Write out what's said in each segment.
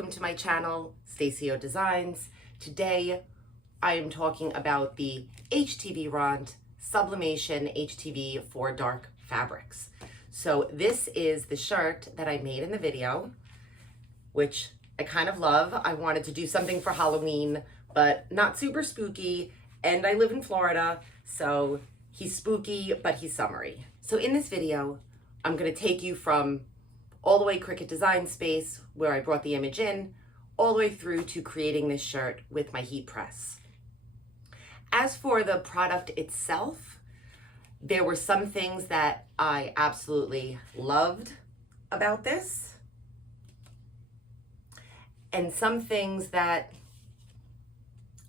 welcome to my channel, Stacy O Designs. Today, I am talking about the Htvront Sublimation Htv for dark fabrics. So this is the shirt that I made in the video, which I kind of love. I wanted to do something for Halloween, but not super spooky, and I live in Florida, so he's spooky, but he's summery. So in this video, I'm gonna take you from all the way Cricut Design Space, where I brought the image in, all the way through to creating this shirt with my heat press. As for the product itself, there were some things that I absolutely loved about this, and some things that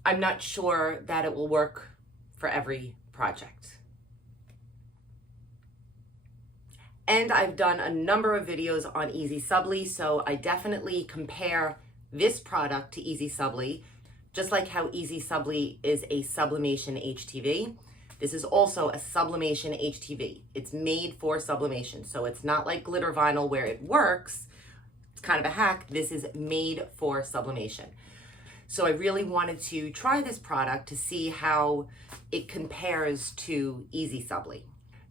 I'm not sure that it will work for every project. And I've done a number of videos on Easy Subli, so I definitely compare this product to Easy Subli, just like how Easy Subli is a Sublimation Htv. This is also a Sublimation Htv. It's made for sublimation, so it's not like glitter vinyl where it works. It's kind of a hack. This is made for sublimation. So I really wanted to try this product to see how it compares to Easy Subli.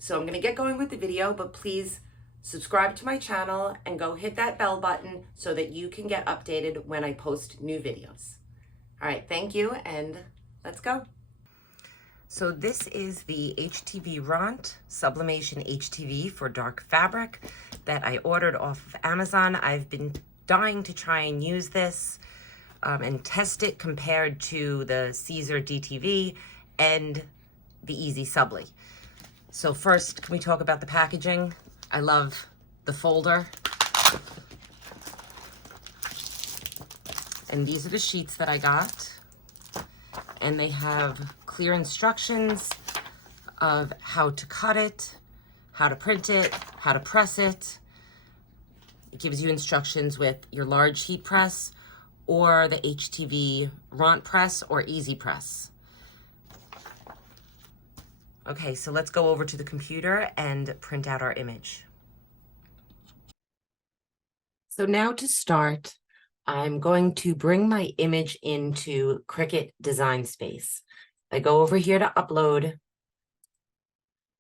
So I'm gonna get going with the video, but please subscribe to my channel and go hit that bell button so that you can get updated when I post new videos. All right, thank you, and let's go. So this is the Htvront Sublimation Htv for dark fabric that I ordered off of Amazon. I've been dying to try and use this and test it compared to the Caesar DTV and the Easy Subli. So first, can we talk about the packaging? I love the folder. And these are the sheets that I got. And they have clear instructions of how to cut it, how to print it, how to press it. It gives you instructions with your large heat press or the Htvront press or Easy Press. Okay, so let's go over to the computer and print out our image. So now to start, I'm going to bring my image into Cricut Design Space. I go over here to upload.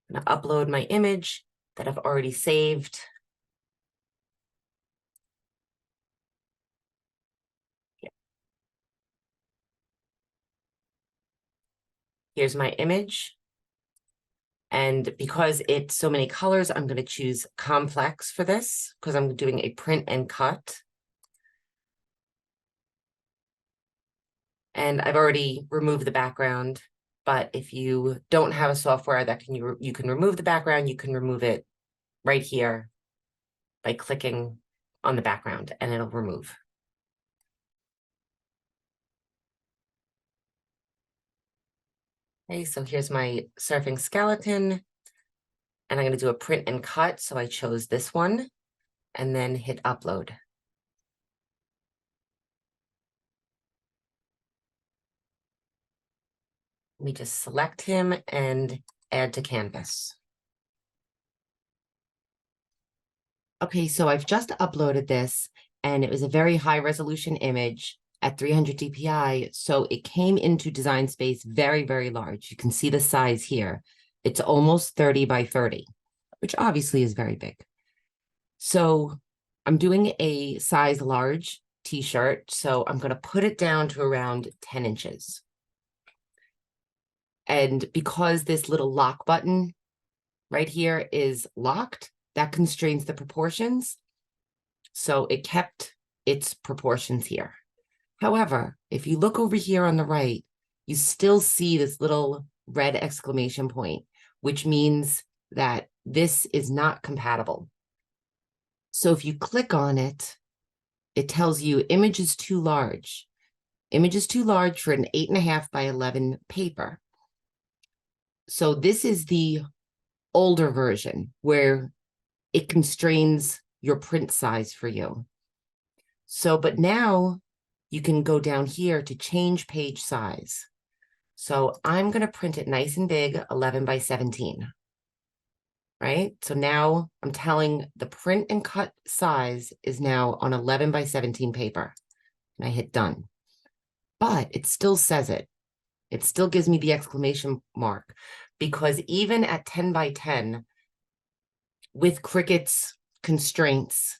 I'm gonna upload my image that I've already saved. Here's my image. And because it's so many colors, I'm going to choose complex for this because I'm doing a print and cut. And I've already removed the background, but if you don't have a software that you can remove the background, you can remove it right here by clicking on the background and it'll remove. Okay, so here's my surfing skeleton, and I'm going to do a print and cut. So I chose this one and then hit upload. Let me just select him and add to canvas. Okay, so I've just uploaded this, and it was a very high resolution image at 300 dpi, so it came into Design Space very, very large. You can see the size here. It's almost 30 by 30, which obviously is very big. So I'm doing a size large t-shirt, so I'm going to put it down to around 10 inches. And because this little lock button right here is locked, that constrains the proportions. So it kept its proportions here. However, if you look over here on the right, you still see this little red exclamation point, which means that this is not compatible. So if you click on it, it tells you image is too large. Image is too large for an 8.5 by 11 paper. So this is the older version where it constrains your print size for you. So, but now you can go down here to change page size. So I'm going to print it nice and big, 11 by 17. Right? So now I'm telling the print and cut size is now on 11 by 17 paper. and I hit done. But it still says it. It still gives me the exclamation mark, because even at 10 by 10, with Cricut's constraints,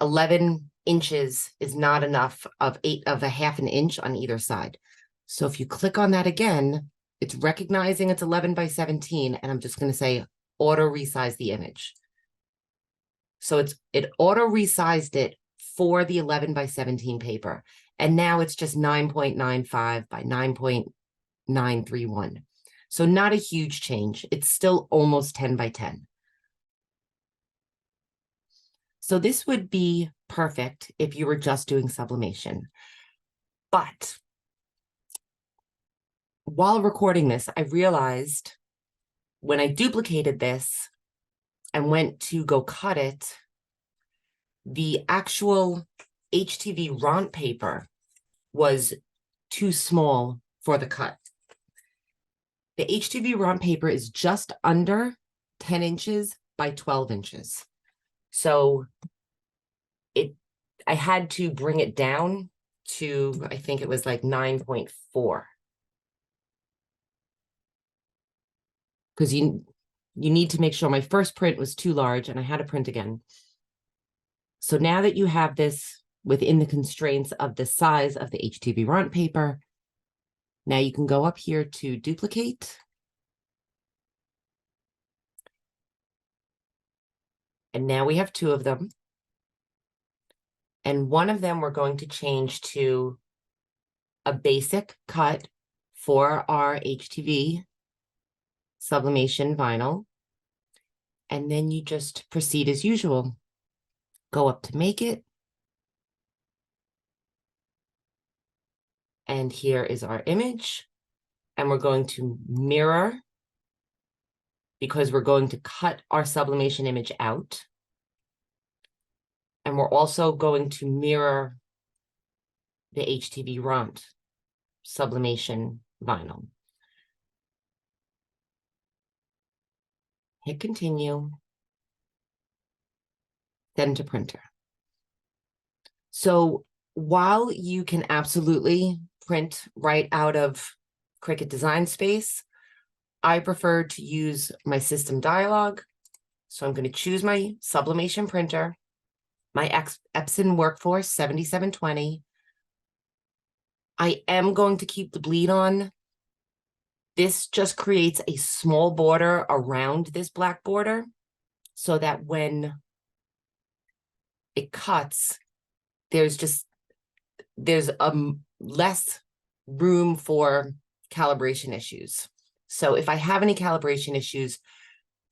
11 inches is not enough of a half an inch on either side. So if you click on that again, it's recognizing it's 11 by 17, and I'm just going to say auto resize the image. So it auto resized it for the 11 by 17 paper. And now it's just 9.95 by 9.931. So not a huge change. It's still almost 10 by 10. So this would be perfect if you were just doing sublimation. But while recording this, I realized when I duplicated this and went to go cut it, the actual Htvront paper was too small for the cut. The Htvront paper is just under 10 inches by 12 inches. So I had to bring it down to, I think it was like 9.4. Because you need to make sure my first print was too large and I had to print again. So now that you have this within the constraints of the size of the Htvront paper, now you can go up here to duplicate. And now we have two of them. And one of them we're going to change to a basic cut for our HTV sublimation vinyl. And then you just proceed as usual. Go up to make it. And here is our image. And we're going to mirror, because we're going to cut our sublimation image out. And we're also going to mirror the Htvront sublimation vinyl. Hit continue, send to printer. So while you can absolutely print right out of Cricut Design Space, I prefer to use my system dialog. So I'm going to choose my sublimation printer, my Epson Workforce 7720. I am going to keep the bleed on. This just creates a small border around this black border so that when it cuts, there's less room for calibration issues. So if I have any calibration issues,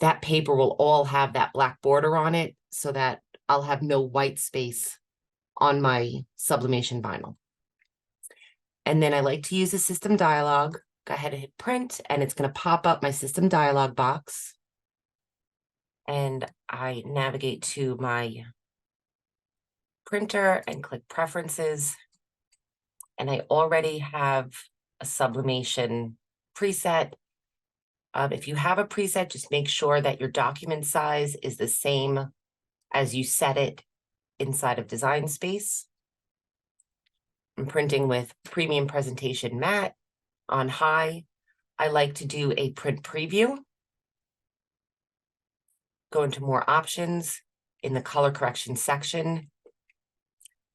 that paper will all have that black border on it so that I'll have no white space on my sublimation vinyl. And then I like to use the system dialog. Go ahead and hit print, and it's going to pop up my system dialog box. And I navigate to my printer and click preferences. And I already have a sublimation preset. If you have a preset, just make sure that your document size is the same as you set it inside of Design Space. I'm printing with Premium Presentation Matte on high. I like to do a print preview. Go into more options in the color correction section.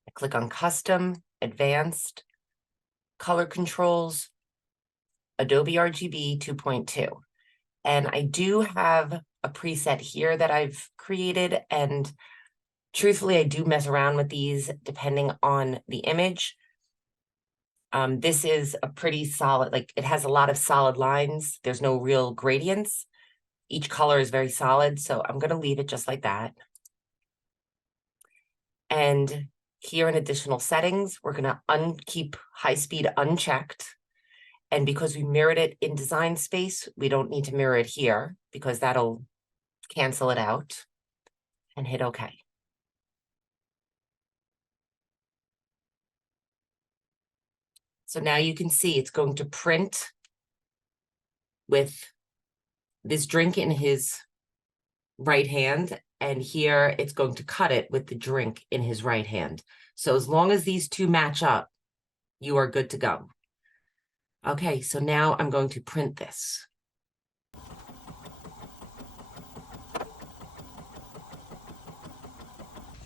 I click on Custom, Advanced, Color Controls, Adobe RGB 2.2. And I do have a preset here that I've created, and truthfully, I do mess around with these depending on the image. This is a pretty solid, like it has a lot of solid lines. There's no real gradients. Each color is very solid, so I'm going to leave it just like that. And here in additional settings, we're going to keep high speed unchecked. And because we mirrored it in Design Space, we don't need to mirror it here because that'll cancel it out, and hit OK. So now you can see it's going to print with this drink in his right hand, and here it's going to cut it with the drink in his right hand. So as long as these two match up, you are good to go. Okay, so now I'm going to print this.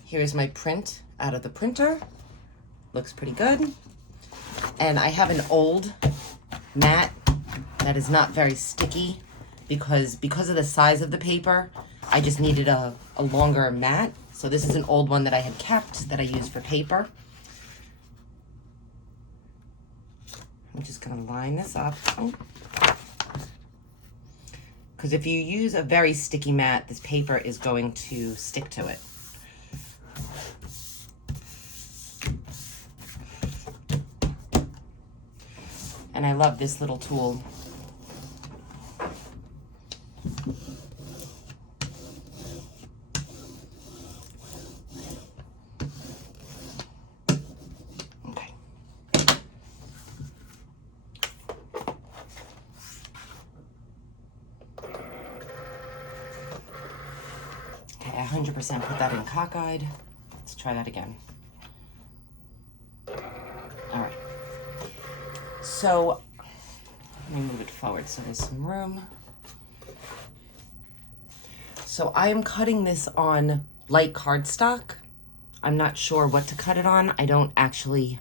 Here's my print out of the printer. Looks pretty good. And I have an old mat that is not very sticky because of the size of the paper, I just needed a longer mat. So this is an old one that I had kept that I use for paper. I'm just gonna line this up. Because if you use a very sticky mat, this paper is going to stick to it. And I love this little tool. Okay. Okay, I 100% put that in cockeyed. Let's try that again. All right. So let me move it forward so there's some room. So I am cutting this on light cardstock. I'm not sure what to cut it on. I don't actually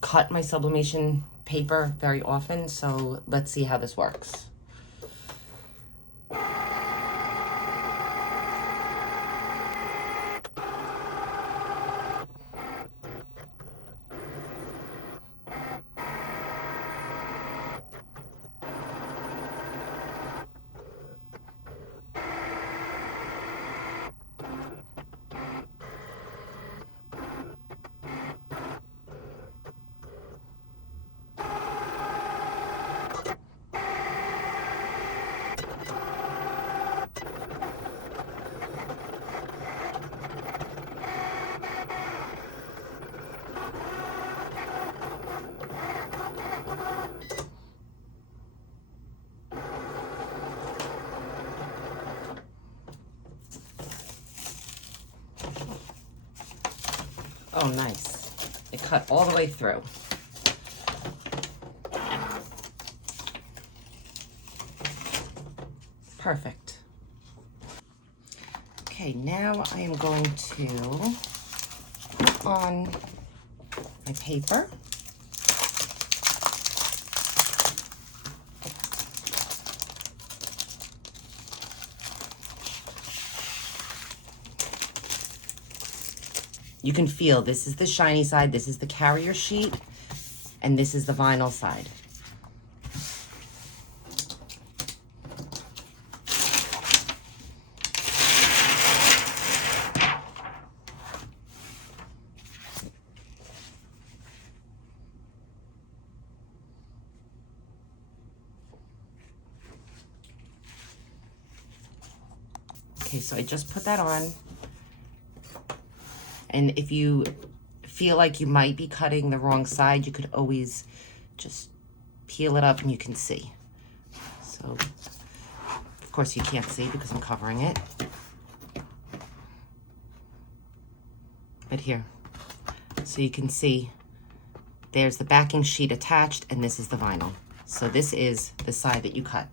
cut my sublimation paper very often, so let's see how this works. Oh, nice. It cut all the way through. Perfect. Okay, now I am going to put on my paper. You can feel this is the shiny side, this is the carrier sheet, and this is the vinyl side. Okay, so I just put that on. And if you feel like you might be cutting the wrong side, you could always just peel it up and you can see. So, of course you can't see because I'm covering it. But here, so you can see there's the backing sheet attached and this is the vinyl. So this is the side that you cut,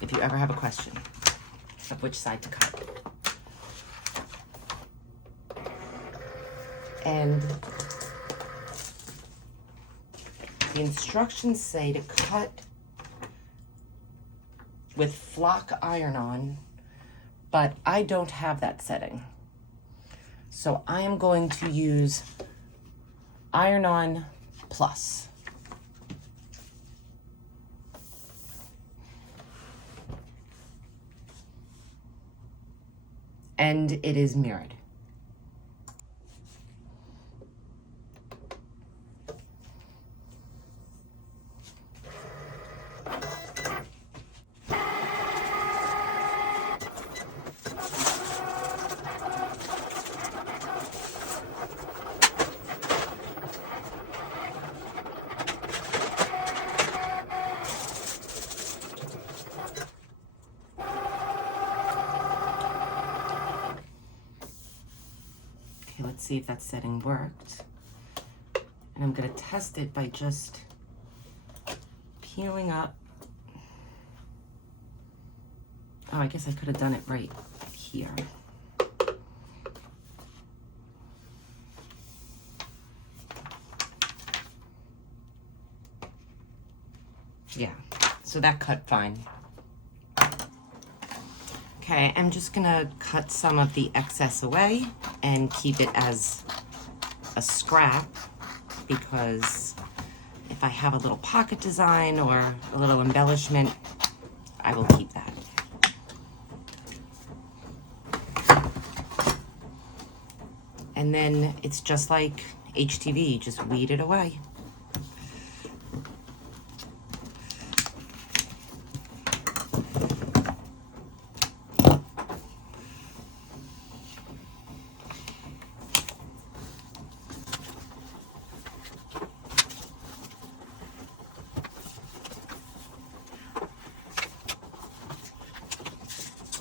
if you ever have a question of which side to cut. And the instructions say to cut with flock iron-on, but I don't have that setting. So I am going to use iron-on plus. And it is mirrored. see if that setting worked. And I'm gonna test it by just peeling up. Oh, I guess I could have done it right here. Yeah, so that cut fine. Okay, I'm just gonna cut some of the excess away and keep it as a scrap, because if I have a little pocket design or a little embellishment, I will keep that. And then it's just like HTV, just weed it away.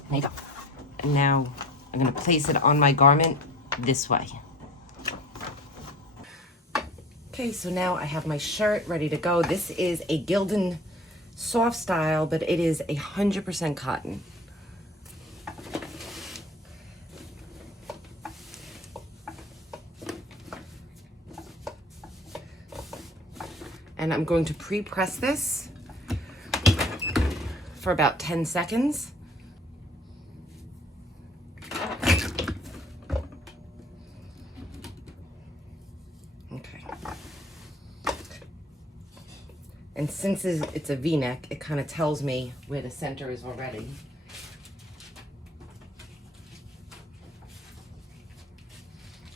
There you go. And now I'm going to place it on my garment this way. Okay, so now I have my shirt ready to go. This is a Gildan soft style, but it is 100% cotton. And I'm going to pre-press this for about 10 seconds. And since it's a V-neck, it kind of tells me where the center is already.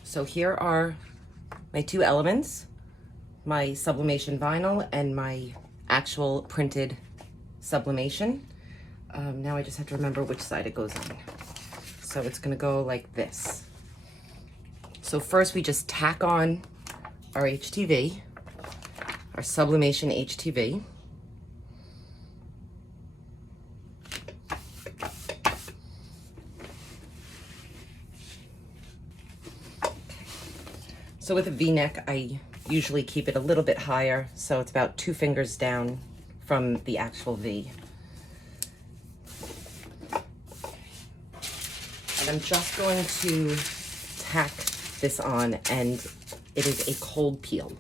So here are my two elements, my sublimation vinyl and my actual printed sublimation. Now I just have to remember which side it goes on. So it's gonna go like this. So first we just tack on our HTV. Our Sublimation Htv. So with a V-neck, I usually keep it a little bit higher, so it's about 2 fingers down from the actual V. And I'm just going to tack this on, and it is a cold peel.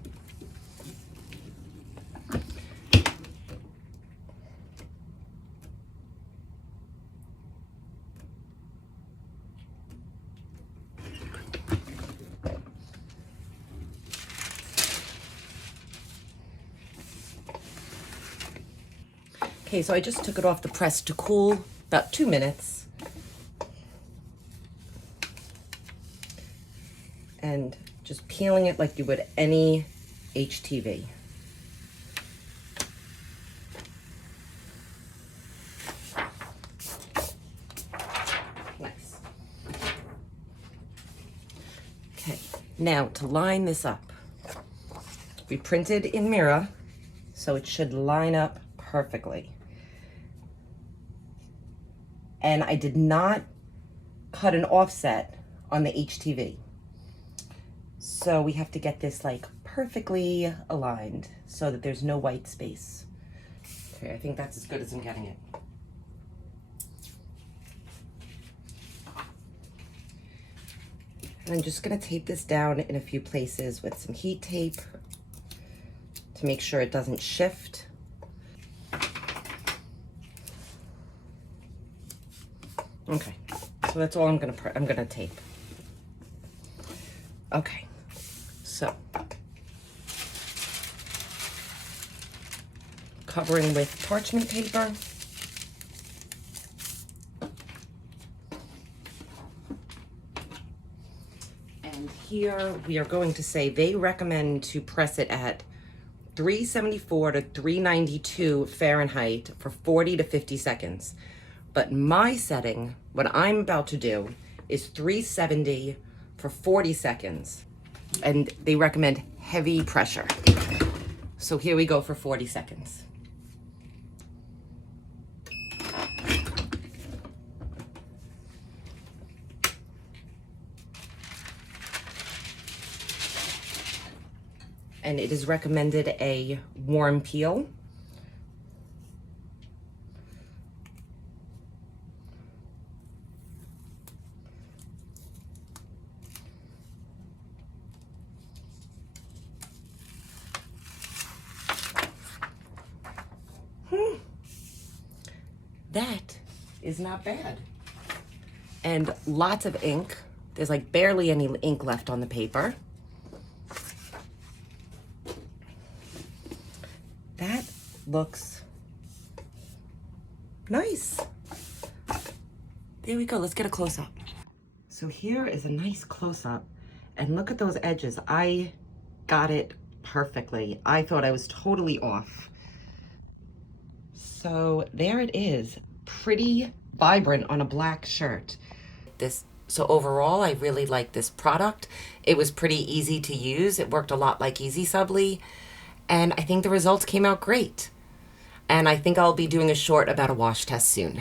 Okay, so I just took it off the press to cool, about 2 minutes. And just peeling it like you would any HTV. Nice. Okay, now to line this up. We printed in mirror, so it should line up perfectly. And I did not cut an offset on the HTV. So we have to get this like perfectly aligned so that there's no white space. Okay, I think that's as good as I'm getting it. And I'm just gonna tape this down in a few places with some heat tape to make sure it doesn't shift. Okay, so that's all I'm gonna tape. Okay, so covering with parchment paper. And here we are going to say they recommend to press it at 374 to 392 Fahrenheit for 40 to 50 seconds. But my setting, what I'm about to do, is 370 for 40 seconds. And they recommend heavy pressure. So here we go for 40 seconds. and it is recommended a warm peel. That is not bad. And lots of ink. There's like barely any ink left on the paper. That looks nice. There we go. Let's get a close-up. So here is a nice close-up. And look at those edges. I got it perfectly. I thought I was totally off. So there it is. Pretty vibrant on a black shirt. So overall, I really like this product. It was pretty easy to use. It worked a lot like Easy Subli. And I think the results came out great. And I think I'll be doing a short about a wash test soon.